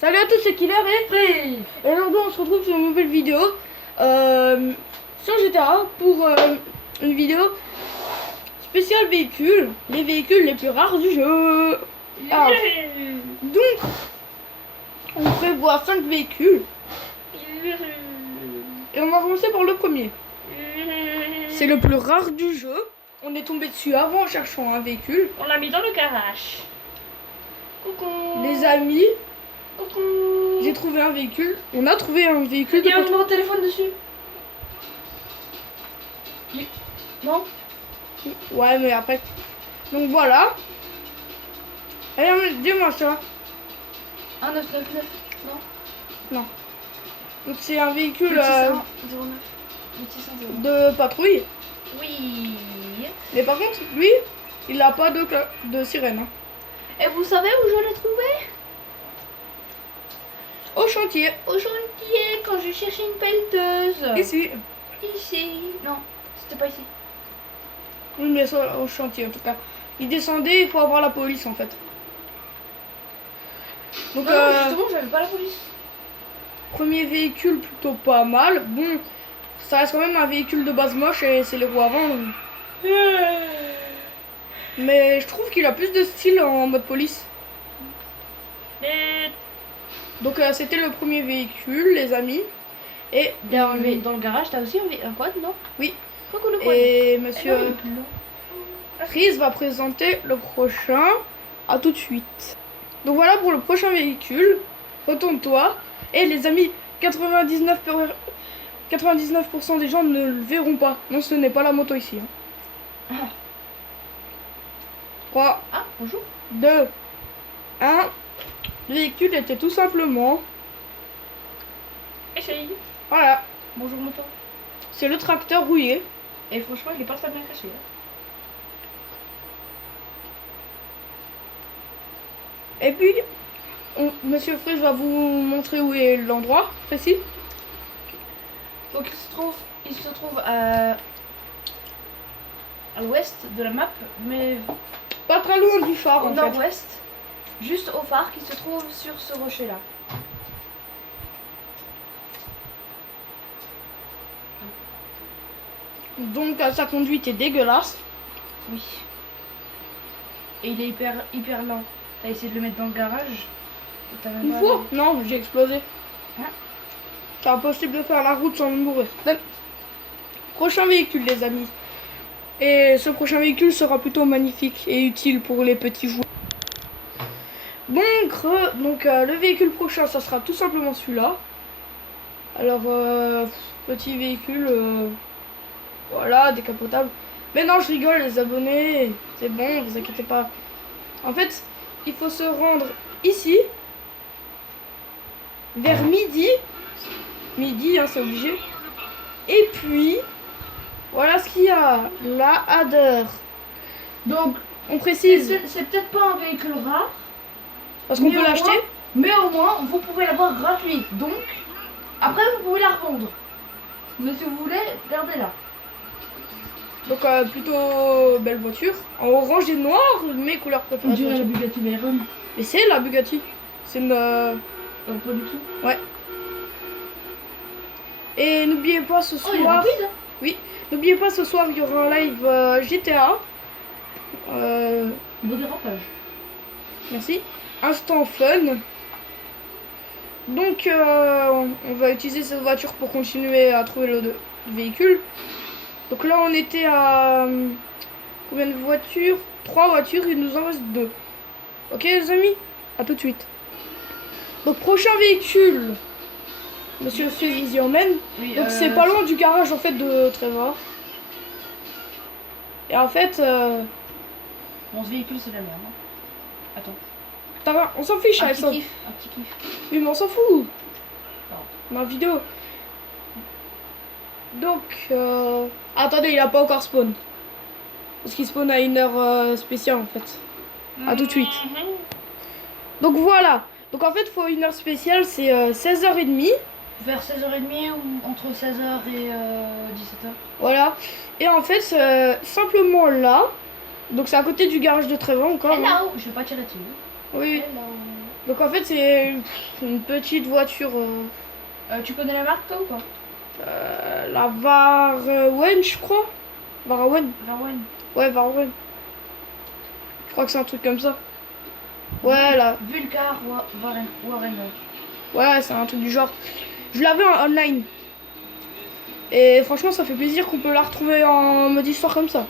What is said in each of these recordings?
Salut à tous, c'est Killer et aujourd'hui on se retrouve sur une nouvelle vidéo sur GTA pour une vidéo spéciale véhicules, les véhicules les plus rares du jeu. Alors, donc on prévoit 5 véhicules et on va commencer par le premier. C'est le plus rare du jeu. On est tombé dessus avant en cherchant un véhicule. On l'a mis dans le garage. Coucou. Les amis, Coucou. j'ai trouvé un véhicule. On a trouvé un véhicule. Il y a un numéro de téléphone dessus. Non. Ouais, mais après. Donc voilà. Allez, dis-moi ça. 1999. Non. Donc c'est un véhicule 09. de patrouille. Oui. Mais par contre, lui, il n'a pas de sirène. Hein. Et vous savez où je l'ai trouvé? Au chantier. Au chantier, quand je cherchais une pelleteuse. Ici. Ici. Non, c'était pas ici. Oui, mais ça, au chantier en tout cas. Il descendait, il faut avoir la police en fait. Donc, Non, justement, j'avais pas la police. premier véhicule plutôt pas mal. Bon, ça reste quand même un véhicule de base moche et c'est les roues avant. Mais je trouve qu'il a plus de style en mode police. Donc c'était le premier véhicule, les amis. Et Dans le garage, t'as aussi un quad, non? oui. Coucou le quad. Et monsieur Freeze va présenter le prochain. À tout de suite. Donc voilà pour le prochain véhicule. Retourne-toi. Et les amis, 99% des gens ne le verront pas. Non, ce n'est pas la moto ici. Hein. 3, Ah, bonjour. 2, 1. Le véhicule était tout simplement... Essaye. Voilà. Bonjour moto. C'est le tracteur rouillé. Et franchement, il est pas très bien caché. Et puis, Monsieur Freeze va vous montrer où est l'endroit précis. Donc il se trouve à l'ouest de la map, mais Pas très loin du phare au en fait. nord-ouest, juste au phare qui se trouve sur ce rocher-là. Donc sa conduite est dégueulasse. Oui. Et il est hyper lent. T'as essayé de le mettre dans le garage? Une fois? Non, j'ai explosé. Ah. C'est impossible de faire la route sans mourir. Donc, prochain véhicule les amis. Et ce prochain véhicule sera plutôt magnifique et utile pour les petits joueurs. Donc le véhicule prochain, ça sera tout simplement celui-là. Alors, petit véhicule, voilà, décapotable. Mais non, je rigole les abonnés, c'est bon, vous inquiétez pas. En fait, il faut se rendre ici, vers midi. Midi, hein, c'est obligé. Et puis, voilà ce qu'il y a, la Hader. Donc, on précise, C'est peut-être pas un véhicule rare, parce qu'on mais peut au l'acheter. moins- mais au moins vous pouvez l'avoir gratuit. Donc, après vous pouvez la revendre. Mais si vous voulez, gardez-la. Donc, plutôt belle voiture. En orange et noir, mes couleurs On préférées. dirait la Bugatti Veyron. Mais c'est la Bugatti. C'est une... Dans le production. Ouais. Et n'oubliez pas ce Oh, il est soir... rapide. Oui. N'oubliez pas ce soir, il y aura un live GTA. Beau dérapage. Merci. Instant fun. Donc, on va utiliser cette voiture pour continuer à trouver le véhicule. Donc là, on était à... combien de voitures? 3 voitures, il nous en reste 2. Ok les amis? À tout de suite. Donc prochain véhicule, Monsieur Freeze emmène. Oui, Donc c'est pas loin du garage en fait de Trevor. Et en fait, Bon, ce véhicule c'est la merde. Hein. Attends. on s'en fiche Un avec petit ça. kiff. Un petit kiff. Oui mais on s'en fout. Non. Dans la vidéo. Donc, attendez, il a pas encore spawn. Parce qu'il spawn à une heure spéciale en fait. À tout de suite. Donc voilà. Donc en fait, il faut une heure spéciale, c'est 16h30. Vers 16h30 ou entre 16h et 17h. Voilà. Et en fait, simplement là. Donc c'est à côté du garage de Trevor encore. Hein. Hello. Je vais pas tirer dessus. Oui. Hello. Donc en fait c'est une petite voiture, Tu connais la marque toi ou pas? la Varwen je crois. Varwen. Varwen. Ouais Varwen. Je crois que c'est un truc comme ça. Ouais là. Vulcar Warren. Ouais c'est un truc du genre. Je l'avais en online. Et franchement ça fait plaisir qu'on peut la retrouver en mode histoire comme ça.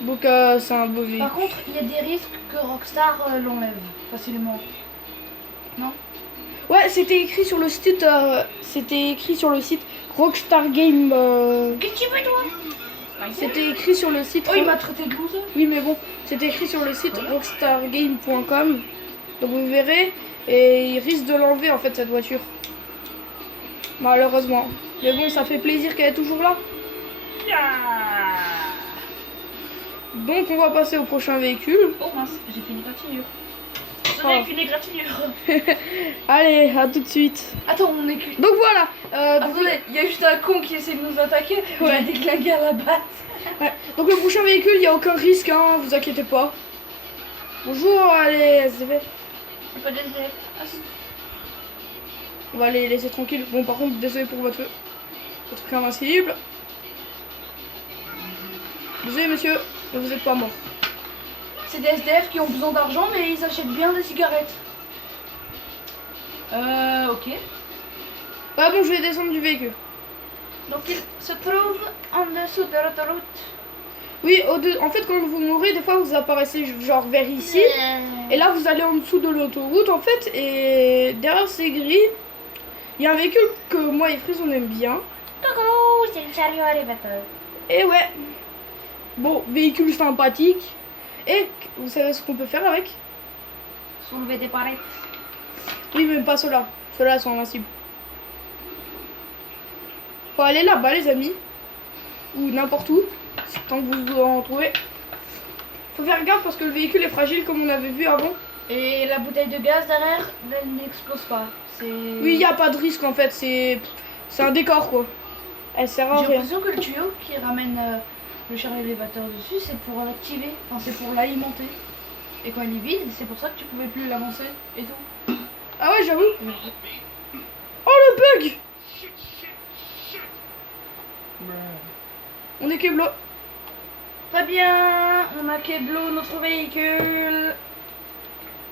Donc c'est un beau véhicule. Par contre, il y a des risques que Rockstar l'enlève facilement. Non? Ouais, c'était écrit sur le site Rockstar Game. Qu'est-ce que tu veux toi? C'était écrit sur le site. Oh, il m'a traité de loser. Oui, mais bon, c'était écrit sur le site rockstargame.com. Donc vous verrez, et il risque de l'enlever en fait cette voiture. Malheureusement. Mais bon, ça fait plaisir qu'elle est toujours là. Donc on va passer au prochain véhicule. Oh mince, j'ai fait une égratignure. Oh. Avec une égratignure. Allez, à tout de suite. Attends, on est que... Donc voilà. Attendez, il y a juste un con qui essaie de nous attaquer. Ouais. Il a déglingué à la batte. Ouais. Donc le prochain véhicule, il n'y a aucun risque, hein, vous inquiétez pas. Bonjour, allez, SDF. C'est pas de SDF. Ah, si. On va les laisser tranquilles. Bon, par contre, désolé pour votre truc invincible. Désolé, monsieur, mais vous n'êtes pas mort. C'est des SDF qui ont besoin d'argent, mais ils achètent bien des cigarettes. Ok. Ah bon, je vais descendre du véhicule. Donc il se trouve en dessous de l'autoroute. Oui, en fait, quand vous mourrez, des fois, vous apparaissez genre vers ici. Et là, vous allez en dessous de l'autoroute, en fait. Et derrière ces grilles, il y a un véhicule que moi et Frise, on aime bien. Coucou, c'est le chariot élévateur. Et ouais. Bon, véhicule sympathique. Et vous savez ce qu'on peut faire avec? Soulever des palettes. Oui, mais pas ceux-là. Ceux-là sont invincibles. Faut aller là-bas, les amis. Ou n'importe où. Tant que vous en trouvez. Faut faire gaffe parce que le véhicule est fragile comme on avait vu avant. Et la bouteille de gaz derrière, elle n'explose pas. Oui, il n'y a pas de risque en fait. C'est un décor quoi. Elle sert à J'ai rien. l'impression que le tuyau qui ramène le chariot élévateur dessus, c'est pour l'activer. Enfin, c'est pour l'alimenter. Et quand il est vide, c'est pour ça que tu pouvais plus l'avancer et tout. Ah ouais, j'avoue. Oh le bug! On est Keblo. Très bien, on a Keblo notre véhicule.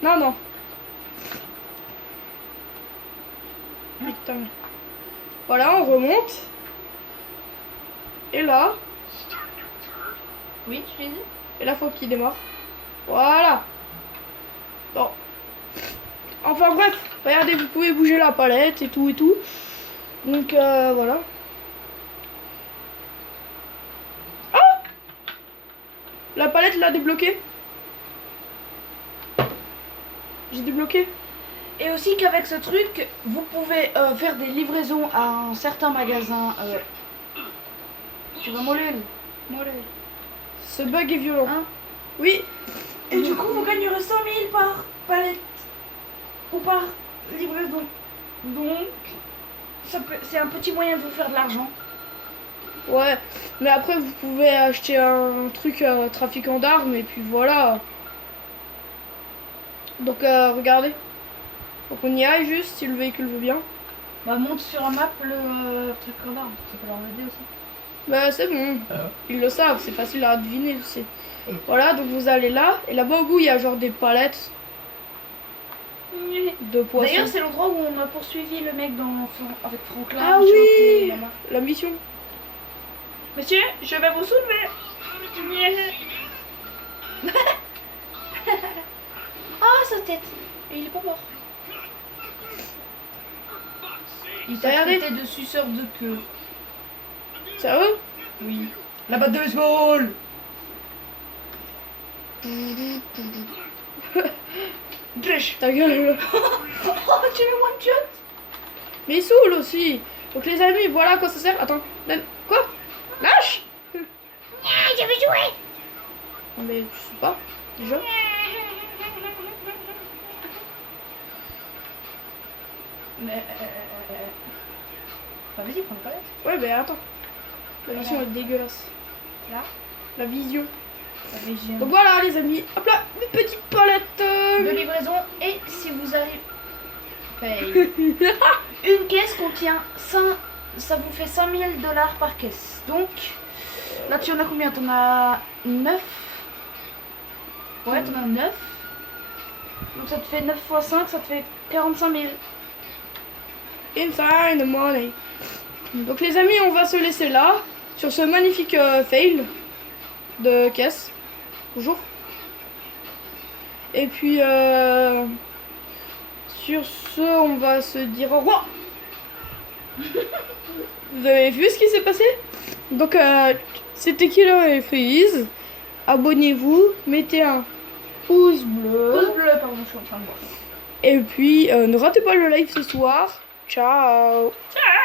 Non, non. Putain. Voilà, on remonte. Et là. Oui, tu l'as dit. Et là, faut qu'il démarre. Voilà. Bon. Enfin bref, regardez, vous pouvez bouger la palette et tout et tout. Donc voilà. Ah! La palette l'a débloquée. J'ai débloqué. Et aussi qu'avec ce truc, vous pouvez faire des livraisons à un certain magasin. Tu vas moller. Ce bug est violent. Hein? Oui. Et du coup, vous gagnerez 100 000 par palette. Ou par livraison. Donc, c'est un petit moyen de vous faire de l'argent. Ouais. Mais après, vous pouvez acheter un truc trafiquant d'armes et puis voilà. Donc regardez. Faut qu'on y aille juste si le véhicule veut bien. Bah, monte sur la map le truc en arme. Ça peut leur aider aussi. Bah c'est bon. Ils le savent, c'est facile à deviner aussi. Voilà, donc vous allez là. Et là-bas au bout, il y a genre des palettes de poissons. D'ailleurs, c'est l'endroit où on a poursuivi le mec avec Franklin. Ah oui, la mission. Monsieur, je vais vous soulever. Ah, sa tête. Et il est pas mort. Il t'a traité de suceur de queue. Sérieux? Oui. La batte de baseball. Drèche. Ta gueule. Oh, tu veux one shot? Mais il saoule aussi. Donc les amis, voilà à quoi ça sert. Attends, quoi? Lâche. Je vais jouer. Non mais tu sais pas, déjà. Mais bah, vas-y, prends le palette. Ouais, mais attends. La vision est dégueulasse. Là. La vision. Donc voilà les amis, hop là, une petite palette. De livraison et si vous arrivez... Paye. Une caisse contient 5... Ça vous fait 5000 $ par caisse. Donc, là tu en as combien? T'en as 9. Ouais, t'en as 9. Donc ça te fait 9 x 5, ça te fait 45 000. Inside the money. Donc les amis, on va se laisser là sur ce magnifique fail de caisse. Bonjour. Et puis sur ce, on va se dire au revoir. Vous avez vu ce qui s'est passé? Donc c'était Killer et Freeze. Abonnez-vous, mettez un pouce bleu. Pouce bleu, pardon, je suis en train de voir. Et puis ne ratez pas le live ce soir. Ciao. Ciao.